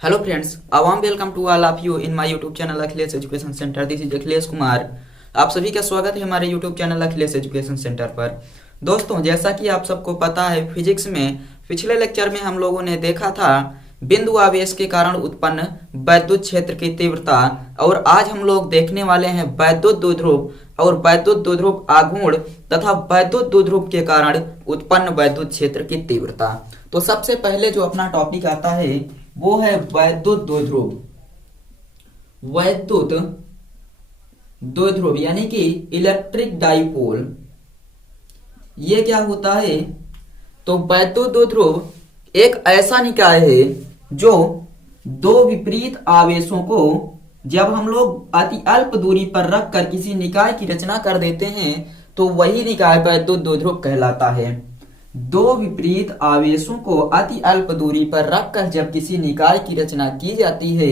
Hello friends, a warm welcome to all of you in my YouTube channel Akhilesh education centre. This is Akhilesh Kumar. आप सभी का स्वागत है हमारे YouTube channel Akhilesh education centre पर। दोस्तों, जैसा कि आप सबको पता है, फिजिक्स में पिछले लेक्चर में हम लोगों ने देखा था बिंदु आवेश के कारण उत्पन्न वैद्युत क्षेत्र की तीव्रता, और आज हम लोग देखने वाले हैं वैद्युत द्विध्रुव और वैद्युत द्विध्रुव आघूर्ण तथा वैद्युत द्विध्रुव के कारण उत्पन्न वैद्युत क्षेत्र की तीव्रता। तो सबसे पहले जो अपना टॉपिक आता है वो है वैद्युत द्विध्रुव। वैद्युत द्विध्रुव यानी कि इलेक्ट्रिक डाइपोल, ये क्या होता है? तो वैद्युत द्विध्रुव एक ऐसा निकाय है जो दो विपरीत आवेशों को जब हम लोग अति अल्प दूरी पर रखकर किसी निकाय की रचना कर देते हैं तो वही निकाय वैद्युत द्विध्रुव कहलाता है। दो विपरीत आवेशों को अति अल्प दूरी पर रखकर जब किसी निकाय की रचना की जाती है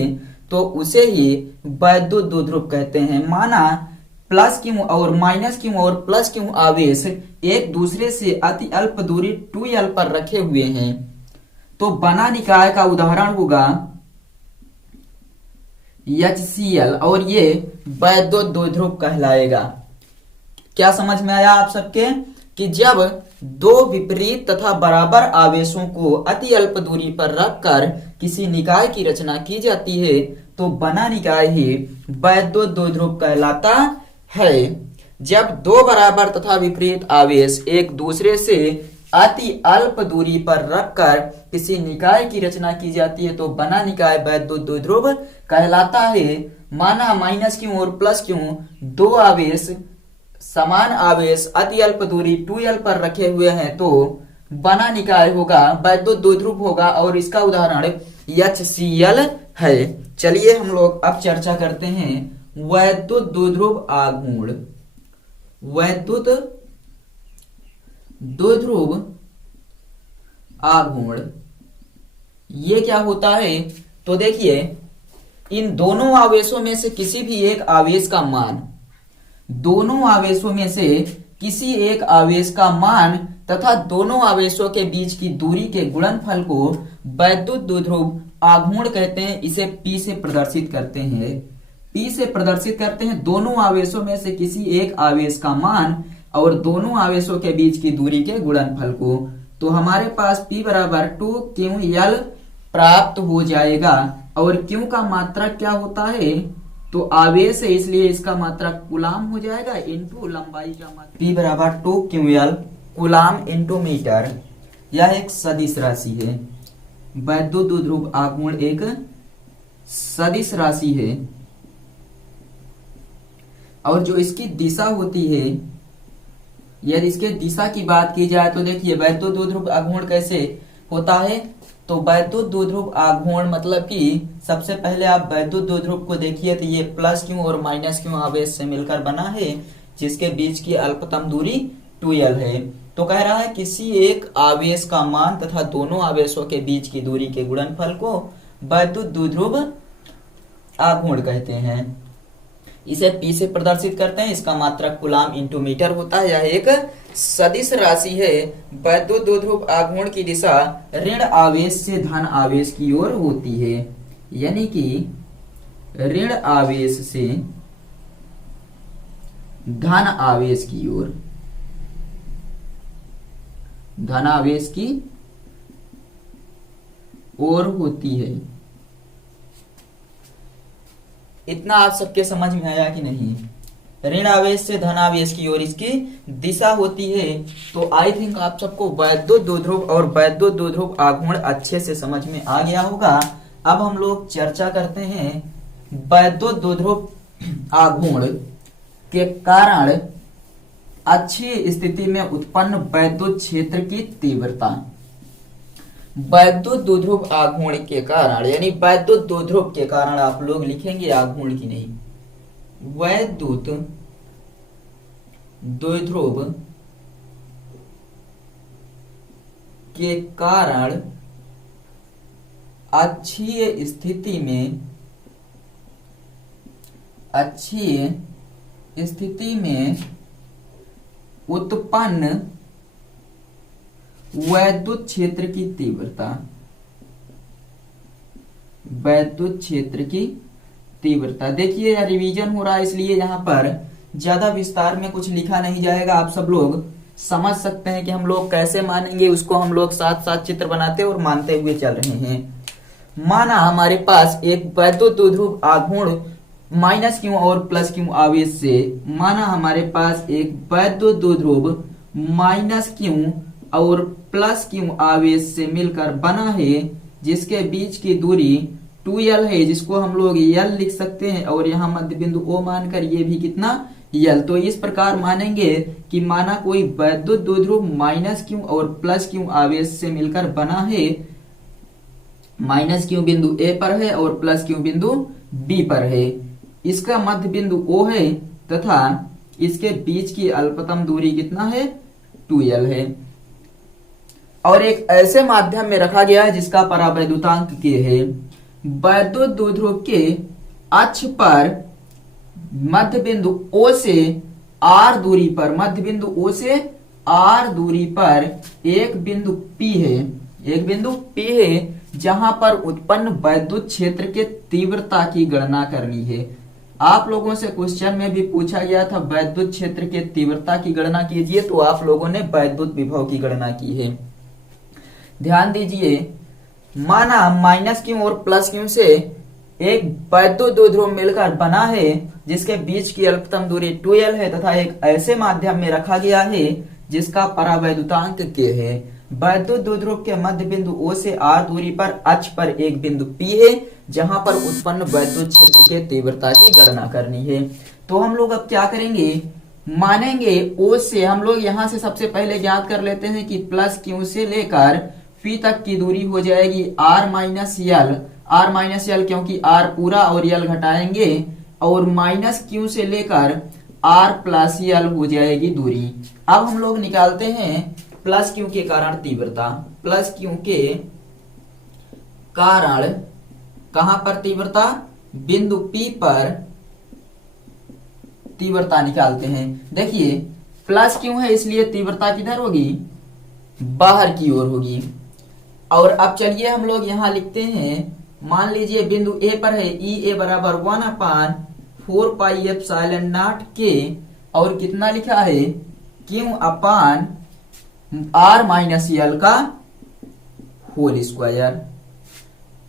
तो उसे ही वैद्युत द्विध्रुव कहते हैं। माना प्लस क्यू और माइनस क्यू और प्लस क्यू आवेश एक दूसरे से अति अल्प दूरी 2l पर रखे हुए हैं तो बना निकाय का उदाहरण होगा HCl और ये वैद्युत द्विध्रुव कहलाएगा। क्या समझ में आया आप सबके कि जब दो विपरीत तथा बराबर आवेशों को अति अल्प दूरी पर रखकर किसी निकाय की रचना की जाती है तो बना निकाय ही वैद्युत द्विध्रुव कहलाता है। जब दो बराबर तथा विपरीत आवेश एक दूसरे से अति अल्प दूरी पर रखकर किसी निकाय की रचना की जाती है तो बना निकाय वैद्युत द्विध्रुव कहलाता है। माना माइनस क्यू और प्लस क्यू दो आवेश समान आवेश अति अल्प दूरी 2l पर रखे हुए हैं तो बना निकाय होगा वैद्युत द्विध्रुव होगा और इसका उदाहरण HCl है। चलिए हम लोग अब चर्चा करते हैं वैद्युत द्विध्रुव आघूर्ण। वैद्युत द्विध्रुव आघूर्ण ये क्या होता है? तो देखिए, इन दोनों आवेशों में से किसी भी एक आवेश का मान, दोनों आवेशों में से किसी एक आवेश का मान तथा दोनों आवेशों के बीच की दूरी के गुणनफल को वैद्युत द्विध्रुव आघूर्ण कहते हैं। इसे P से प्रदर्शित करते हैं। P से प्रदर्शित करते हैं दोनों आवेशों में से किसी एक आवेश का मान और दोनों आवेशों के बीच की दूरी के गुणनफल को। तो हमारे पास P बराबर 2ql प्राप्त हो जाएगा और Q का मात्रक क्या होता है? तो आवेश है इसलिए इसका मात्रक कूलाम हो जाएगा इनटू लंबाई का मात्रक। P बराबर 2ql कूलाम इनटू मीटर। यह एक सदिश राशि है। वैद्युत द्विध्रुव आघूर्ण एक सदिश राशि है और जो इसकी दिशा होती है, यदि इसके दिशा की बात की जाए तो देखिए वैद्युत द्विध्रुव आघूर्ण कैसे होता है। तो वैद्युत द्विध्रुव आघूर्ण मतलब कि सबसे पहले आप वैद्युत द्विध्रुव को देखिए तो ये प्लस क्यू और माइनस क्यू आवेश से मिलकर बना है जिसके बीच की अल्पतम दूरी 2l है। तो कह रहा है किसी एक आवेश का मान तथा दोनों आवेशों के बीच की दूरी के गुणनफल को वैद्युत द्विध्रुव आघूर्ण कहते हैं। इसे P से प्रदर्शित करते हैं। इसका मात्रक कूलाम इंटू मीटर होता है। यह एक सदिश राशि है। वैद्युत द्विध्रुव आघूर्ण की दिशा ऋण आवेश से धन आवेश की ओर होती है, यानी कि ऋण आवेश से धन आवेश की ओर, धन आवेश की ओर होती है। इतना आप सबके समझ में आया कि नहीं? ऋण आवेश से धन आवेश की ओर इसकी दिशा होती है। तो आई थिंक आप सबको वैद्युत द्विध्रुव और वैद्युत द्विध्रुव आघूर्ण अच्छे से समझ में आ गया होगा। अब हम लोग चर्चा करते हैं वैद्युत द्विध्रुव आघूर्ण के कारण अच्छी स्थिति में उत्पन्न वैद्युत क्षेत्र की तीव्रता। वैद्युत द्विध्रुव आघूर्ण के कारण यानी वैद्युत द्विध्रुव के कारण आप लोग लिखेंगे आघूर्ण की नहीं, वैद्युत द्विध्रुव के कारण अच्छी स्थिति में उत्पन्न वैद्युत क्षेत्र की तीव्रता। वैद्युत क्षेत्र की तीव्रता। देखिए यह रिवीजन हो रहा है इसलिए यहाँ पर ज्यादा विस्तार में कुछ लिखा नहीं जाएगा, आप सब लोग समझ सकते हैं कि हम लोग कैसे मानेंगे उसको। हम लोग साथ साथ चित्र बनाते और मानते हुए चल रहे हैं। माना हमारे पास एक वैद्युत द्विध्रुव आघूर्ण माइनस क्यू और प्लस क्यू आवेश से, माना हमारे पास एक वैद्युत द्विध्रुव माइनस क्यू और प्लस क्यू आवेश से मिलकर बना है, जिसके बीच की दूरी 2l है, जिसको हम लोग l लिख सकते हैं और यहाँ मध्य बिंदु O मानकर ये भी कितना l। तो इस प्रकार मानेंगे कि माना कोई वैद्युत द्विध्रुव माइनस क्यू और प्लस क्यू आवेश से मिलकर बना है, माइनस क्यू बिंदु A पर है और प्लस क्यू बिंदु B पर है। इसका मध्य बिंदु O है तथा इसके बीच की अल्पतम दूरी कितना है, 2l है। और एक ऐसे माध्यम में रखा गया है जिसका परावैद्युतांक k है। वैद्युत द्विध्रुव के अक्ष पर मध्य बिंदु O से r दूरी पर, मध्य बिंदु O से r दूरी पर एक बिंदु P है, एक बिंदु P है जहां पर उत्पन्न वैद्युत क्षेत्र के तीव्रता की गणना करनी है। आप लोगों से क्वेश्चन में भी पूछा गया था वैद्युत क्षेत्र के तीव्रता की गणना कीजिए, तो आप लोगों ने वैद्युत विभव की गणना की है। ध्यान दीजिए, माना माइनस क्यू और प्लस क्यू से एक वैद्युत द्विध्रुव मिलकर बना है जिसके बीच की अल्पतम दूरी 2l है तथा एक ऐसे माध्यम में रखा गया है जिसका परावैद्युतांक k है। वैद्युत द्विध्रुव के मध्य बिंदु O से r दूरी पर अक्ष पर एक बिंदु P है जहां पर उत्पन्न वैद्युत क्षेत्र के तीव्रता की गणना करनी है। तो हम लोग अब क्या करेंगे, मानेंगे O से हम लोग यहां से सबसे पहले ज्ञात कर लेते हैं कि प्लस Q से लेकर P तक की दूरी हो जाएगी r माइनस यल, क्योंकि r पूरा और यल घटाएंगे, और माइनस Q से लेकर r प्लस यल हो जाएगी दूरी। अब हम लोग निकालते हैं प्लस क्यू के कारण तीव्रता। प्लस क्यू के कारण कहां पर तीव्रता, बिंदु P पर तीव्रता निकालते हैं। देखिए प्लस क्यू है इसलिए तीव्रता किधर होगी, बाहर की ओर होगी। और अब चलिए हम लोग यहां लिखते हैं, मान लीजिए बिंदु A पर है E A बराबर 1/4 पाई एप्सिलॉन नॉट K, और कितना लिखा है, Q अपान r माइनस यल का होल स्क्वायर।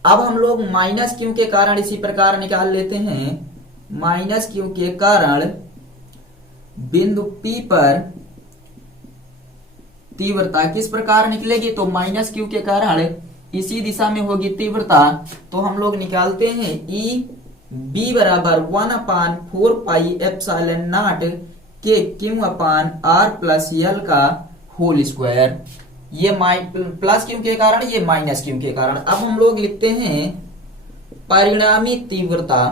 अब हम लोग माइनस क्यू के कारण इसी प्रकार निकाल लेते हैं। माइनस क्यू के कारण बिंदु P पर तीव्रता किस प्रकार निकलेगी, तो माइनस क्यू के कारण इसी दिशा में होगी तीव्रता। तो हम लोग निकालते हैं E B बराबर 1/4 pi epsilon not K Q upon r plus यल का होल स्क्वायर। ये प्लस क्यू के कारण, ये माइनस क्यू के कारण। अब हम लोग लिखते हैं परिणामी तीव्रता।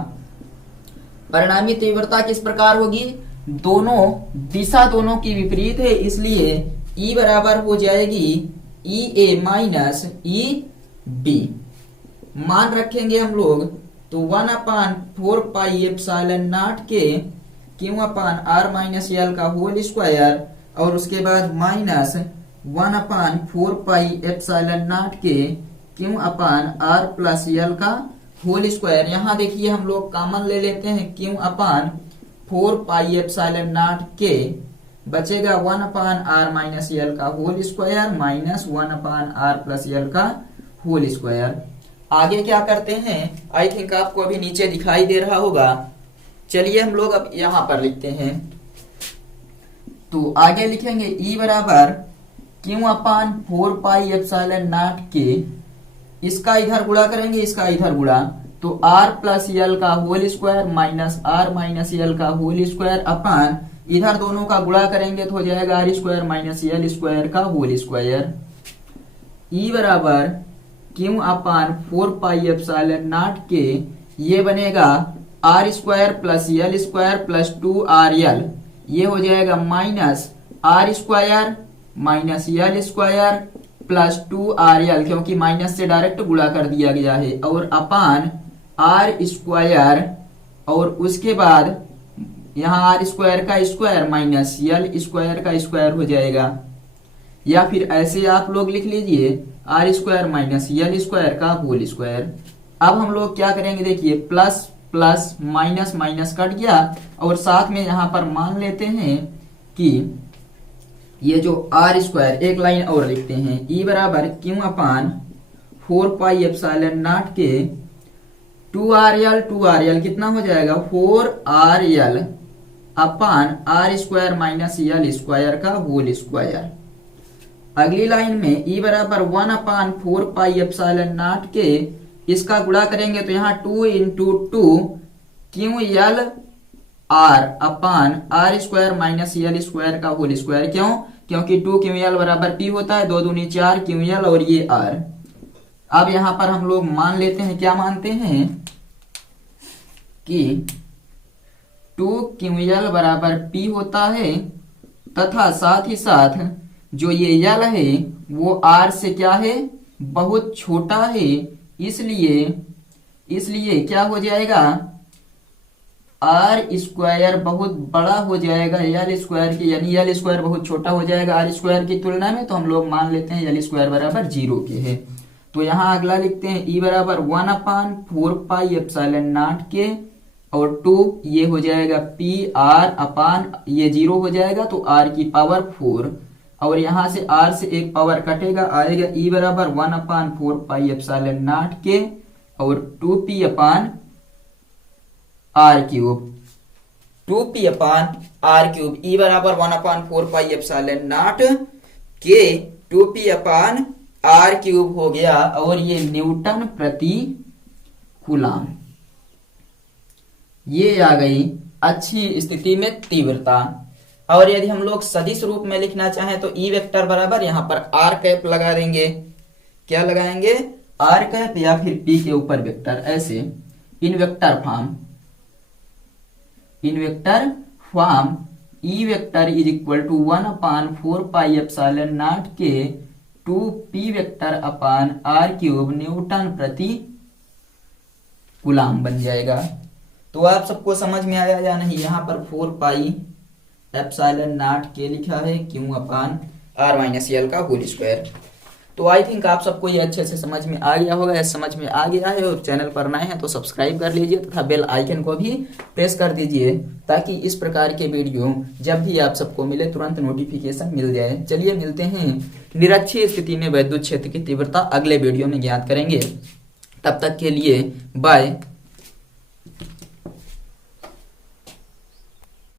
परिणामी तीव्रता किस प्रकार होगी, दोनों दिशा दोनों की विपरीत है, इसलिए E बराबर हो जाएगी ई ए माइनस ई बी। मान रखेंगे हम लोग तो 1/4 पाई एप्सिलॉन नॉट के q upon r minus L का होल स्क्वायर, और उसके बाद माइनस 1/4 पाई एप्सिलॉन नॉट के q upon r plus L का होल स्क्वायर। यहाँ देखिए हम लोग कॉमन ले लेते हैं, q upon 4 pi epsilon naught के बचेगा 1/r माइनस एल का whole square minus 1/r plus L का होल स्क्वायर। आगे क्या करते हैं, आई थिंक आपको अभी नीचे दिखाई दे रहा होगा। चलिए हम लोग अब यहां पर लिखते हैं, तो आगे लिखेंगे E बराबर Q upon 4 pi epsilon naught के, इसका इधर गुणा करेंगे, इसका इधर गुणा, तो r प्लस एल का whole square minus r minus L का होल स्क्वायर अपान इधर दोनों का गुणा करेंगे तो हो जाएगा r square minus L square का होल स्क्वायर। E बराबर Q upon 4 pi epsilon naught के, ये बनेगा r square plus L square plus 2rl, ये हो जाएगा minus r square minus L square plus 2rl, क्योंकि माइनस से डायरेक्ट गुणा कर दिया गया है, और अपान r स्क्वायर, और उसके बाद यहाँ आर स्क्वायर का स्क्वायर माइनस एल स्क्वायर का स्क्वायर हो जाएगा, या फिर ऐसे आप लोग लिख लीजिए R square minus L square का होल स्क्वायर। अब हम लोग क्या करेंगे, देखिए प्लस प्लस माइनस माइनस कट गया, और साथ में यहां पर मान लेते हैं कि ये जो आर स्क्वायर, एक लाइन और लिखते हैं, ई बराबर क्यू अपान 4πε0 के 2RL कितना हो जाएगा 4RL upon R square minus L square का होल स्क्वायर। अगली लाइन में ई बराबर 1 अपान 4πε0 के, इसका गुणा करेंगे तो यहाँ 2 into 2 Q L R upon R square minus L square का होल स्क्वायर। क्यों? क्योंकि 2 क्यू यल बराबर पी होता है, 2 दूनी 4 क्यू यल और ये आर। अब यहां पर हम लोग मान लेते हैं, क्या मानते हैं कि 2 क्यू यल बराबर पी होता है, तथा साथ ही साथ जो ये यल है वो आर से क्या है, बहुत छोटा है, इसलिए क्या हो जाएगा, आर स्क्वायर बहुत बड़ा हो जाएगा यल स्क्वायर के, यानी यल स्क्वायर बहुत छोटा हो जाएगा आर स्क्वायर की तुलना में। तो हम लोग मान लेते हैं यल स्क्वायर बराबर 0 के है। तो यहाँ अगला लिखते हैं ई बराबर 1 अपान 4πε0 के, और 2 ये हो जाएगा पी आर अपान ये 0 हो जाएगा, तो आर की पावर 4, और यहां से आर से एक पावर कटेगा, आएगा ई बराबर 1 अपान 4πε0 के, और 2p upon R cube, 2p upon R cube, E बराबर 1 अपान 4πε0 के 2p अपान आर क्यूब हो गया, और ये न्यूटन प्रति कूलम। ये आ गई अच्छी स्थिति में तीव्रता। और यदि हम लोग सदिश रूप में लिखना चाहें तो ई वेक्टर बराबर यहां पर आर कैप लगा देंगे। क्या लगाएंगे? आर कैप, या फिर पी के ऊपर वेक्टर, ऐसे in vector form E vector is equal to 1 upon 4πε0 के 2p vector upon R cube newton प्रति कूलम बन जाएगा। तो आप सबको समझ में आया या नहीं? यहाँ पर 4πε0 के लिखा है क्यू अपान आर माइनस यल का होल स्क्वायर। तो आई थिंक आप सबको ये अच्छे से समझ में आ गया होगा। या समझ में आ गया है और चैनल पर नए हैं तो सब्सक्राइब कर लीजिए तथा बेल आइकन को भी प्रेस कर दीजिए, ताकि इस प्रकार के वीडियो जब भी आप सबको मिले तुरंत नोटिफिकेशन मिल जाए। चलिए मिलते हैं निरक्षीय स्थिति में वैद्युत क्षेत्र की तीव्रता अगले वीडियो में ज्ञात करेंगे। तब तक के लिए बाय।